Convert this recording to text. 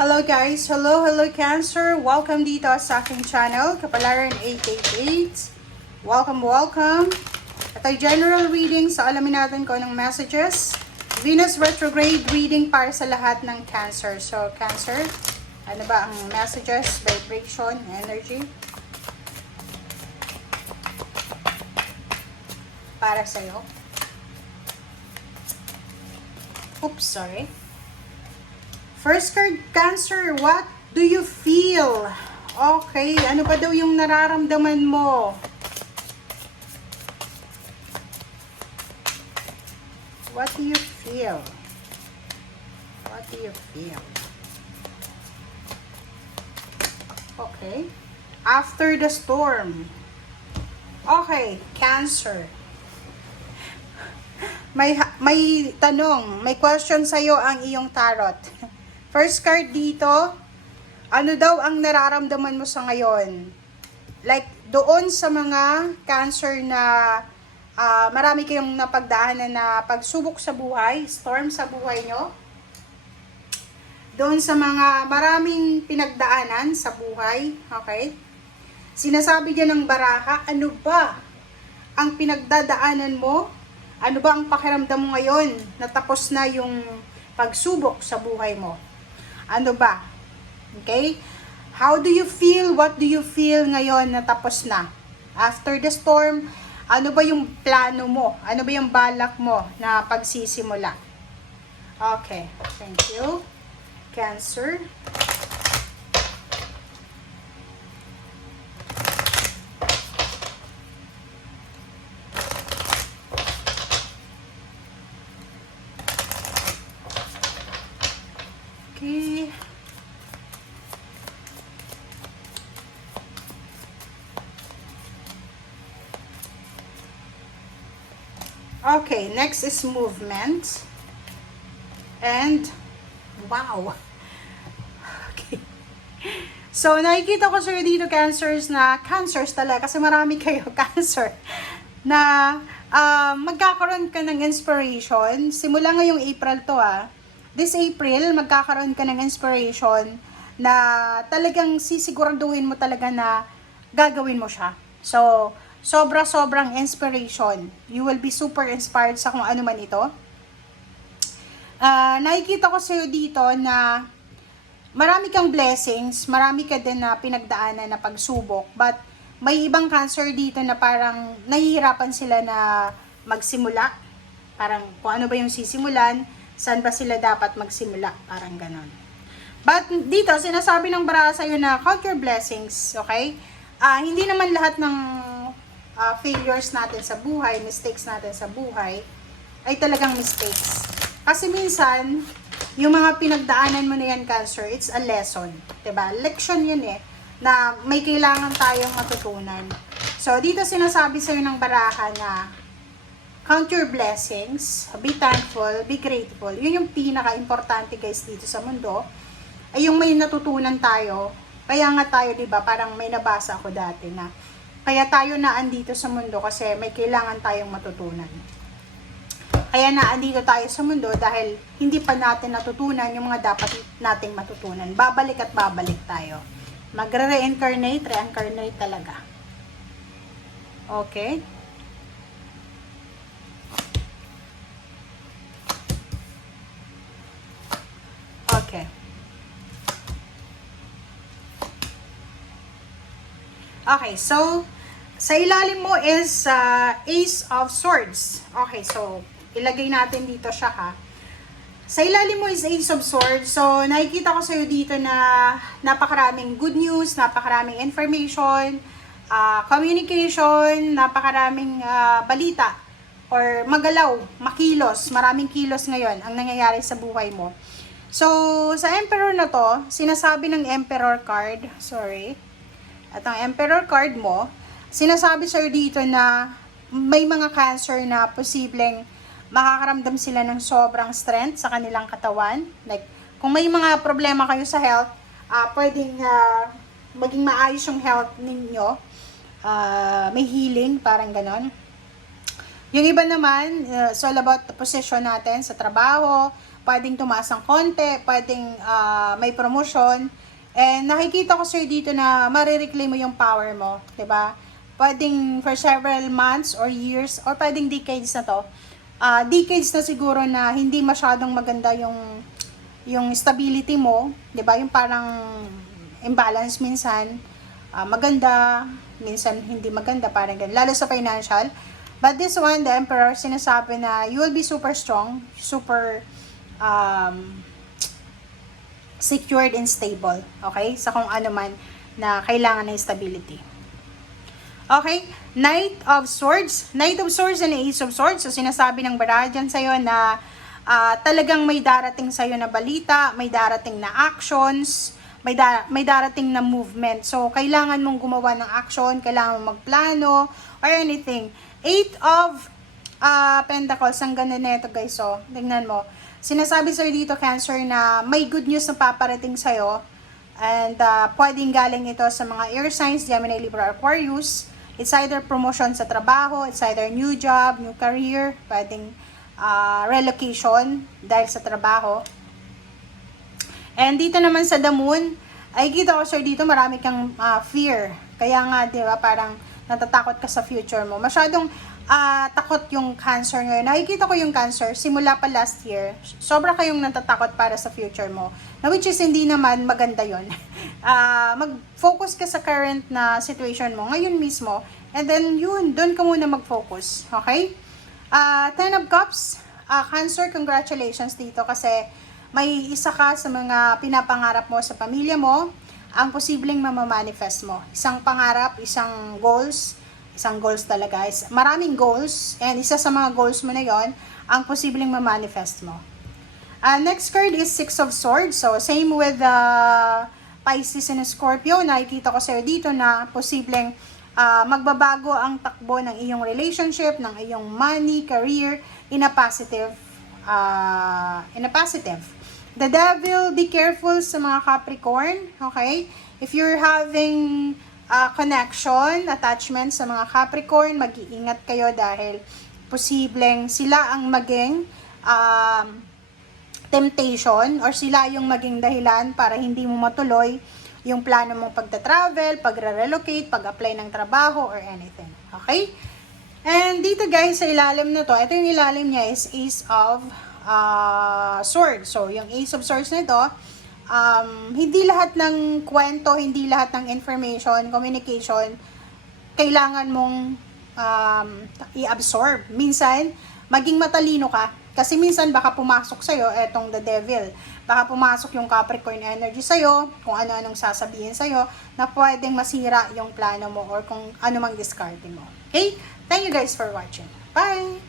Hello guys! Hello Cancer! Welcome dito sa aking channel, Kapalaran 888. Welcome! At ay general reading sa alamin natin kung anong messages. Venus retrograde reading para sa lahat ng Cancer. So Cancer, ano ba ang messages, vibration, energy? Para sa'yo. Oops, sorry. First card, Cancer, what do you feel? Okay, ano ba daw yung nararamdaman mo? What do you feel? What do you feel? Okay. After the storm. Okay, Cancer. May tanong, may question sa'yo ang iyong tarot. First card dito, ano daw ang nararamdaman mo sa ngayon? Like, doon sa mga Cancer na marami kayong napagdaanan na pagsubok sa buhay, storm sa buhay nyo. Doon sa mga maraming pinagdaanan sa buhay, okay? Sinasabi dyan ng baraha, ano ba ang pinagdadaanan mo? Ano ba ang pakiramdam mo ngayon na tapos na yung pagsubok sa buhay mo? Ano ba? Okay? How do you feel? What do you feel ngayon na tapos na? After the storm, ano ba yung plano mo? Ano ba yung balak mo na pagsisimula? Okay. Thank you. Cancer. Okay. Okay, next is movement. And, wow. Okay. So, nakikita ko sir dito, Cancers talaga, kasi marami kayo, Cancer, na magkakaroon ka ng inspiration. Simula ngayong April to This April, magkakaroon ka ng inspiration na talagang sisiguraduhin mo talaga na gagawin mo siya. So, sobrang inspiration. You will be super inspired sa kung ano man ito. Nakikita ko sa'yo dito na marami kang blessings, marami ka din na pinagdaanan na pagsubok, but may ibang Cancer dito na parang nahihirapan sila na magsimula. Parang kung ano ba yung sisimulan, saan ba sila dapat magsimula, parang ganon. But dito, sinasabi ng baraha sa'yo na count your blessings, okay? Hindi naman lahat ng failures natin sa buhay, mistakes natin sa buhay, ay talagang mistakes. Kasi minsan, yung mga pinagdaanan mo na yan, Cancer, it's a lesson. Diba? Lection yun na may kailangan tayong matutunan. So, dito sinasabi sa'yo ng baraha na count your blessings, be thankful, be grateful. Yun yung pinaka-importante guys dito sa mundo. Ay yung may natutunan tayo. Kaya nga tayo, diba, parang may nabasa ako dati na kaya tayo naandito sa mundo kasi may kailangan tayong matutunan. Kaya naandito tayo sa mundo dahil hindi pa natin natutunan yung mga dapat nating matutunan. Babalik at babalik tayo. Magre-reincarnate talaga. Okay? Okay. Okay, so sa ilalim mo is Ace of Swords. Okay, so ilagay natin dito siya Sa ilalim mo is Ace of Swords. So nakikita ko sa'yo dito na napakaraming good news, napakaraming information, communication, napakaraming balita or magalaw, makilos, maraming kilos ngayon ang nangyayari sa buhay mo. So, sa Emperor na to, sinasabi ng Emperor card, at ang Emperor card mo, sinasabi sa'yo dito na may mga Cancer na posibleng makakaramdam sila ng sobrang strength sa kanilang katawan. Like, kung may mga problema kayo sa health, pwedeng maging maayos yung health ninyo. May healing, parang ganon. Yung iba naman, it's all about the position natin sa trabaho, pwedeng tumaas ng konti, pwedeng may promotion. And nakikita ko sir dito na marireclaim mo yung power mo, 'di ba? Pwedeng for several months or years or pwedeng decades na to. Decades na siguro na hindi masyadong maganda yung stability mo, 'di ba? Yung parang imbalance minsan, maganda, minsan hindi maganda, parang ganun. Lalo sa financial. But this one, the Emperor, sinasabi na you will be super strong, super secured and stable. Okay? Sa kung ano man na kailangan ng stability. Okay? Knight of Swords. Knight of Swords and Ace of Swords. So, sinasabi ng baraha dyan sa'yo na talagang may darating sa'yo na balita, may darating na actions, may darating na movement. So, kailangan mong gumawa ng action, kailangan mong magplano, or anything. Eight of Pentacles, ang ganda na ito guys. So, tingnan mo. Sinasabi sa'yo dito, Cancer, na may good news na paparating sa'yo. And pwedeng galing ito sa mga air signs, Gemini, Libra, Aquarius. It's either promotion sa trabaho, it's either new job, new career, pwedeng relocation dahil sa trabaho. And dito naman sa The Moon, ay kita ko sir dito marami kang fear. Kaya nga, di ba, parang natatakot ka sa future mo. Masyadong takot yung Cancer ngayon. Nakikita ko yung Cancer, simula pa last year, sobra kayong natatakot para sa future mo. Na which is hindi naman maganda yon. Mag-focus ka sa current na situation mo, ngayon mismo, and then yun, doon ka muna mag-focus. Okay? Ten of Cups, Cancer, congratulations dito kasi may isa ka sa mga pinapangarap mo sa pamilya mo, ang posibleng mamamanifest mo. Isang pangarap, isang goals talaga. Maraming goals, and isa sa mga goals mo na yon, ang posibleng mamanifest mo. Next card is Six of Swords. So, same with Pisces and Scorpio. Nakikita ko sa'yo dito na posibleng magbabago ang takbo ng iyong relationship, ng iyong money, career, in a positive. The Devil, be careful sa mga Capricorn, okay? If you're having connection, attachment sa mga Capricorn, mag-iingat kayo dahil posibleng sila ang maging temptation or sila yung maging dahilan para hindi mo matuloy yung plano mong pagta-travel, pagre-relocate, pag-apply ng trabaho or anything. Okay? And dito guys, sa ilalim na to, ito yung ilalim niya is Ace of Swords. So, yung Ace of Swords na ito, hindi lahat ng kwento, hindi lahat ng information, communication, kailangan mong i-absorb. Minsan, maging matalino ka. Kasi minsan, baka pumasok sa'yo, etong The Devil. Baka pumasok yung Capricorn energy sa'yo, kung ano-anong sasabihin sa'yo, na pwedeng masira yung plano mo or kung ano mang discarding mo. Okay? Thank you guys for watching. Bye!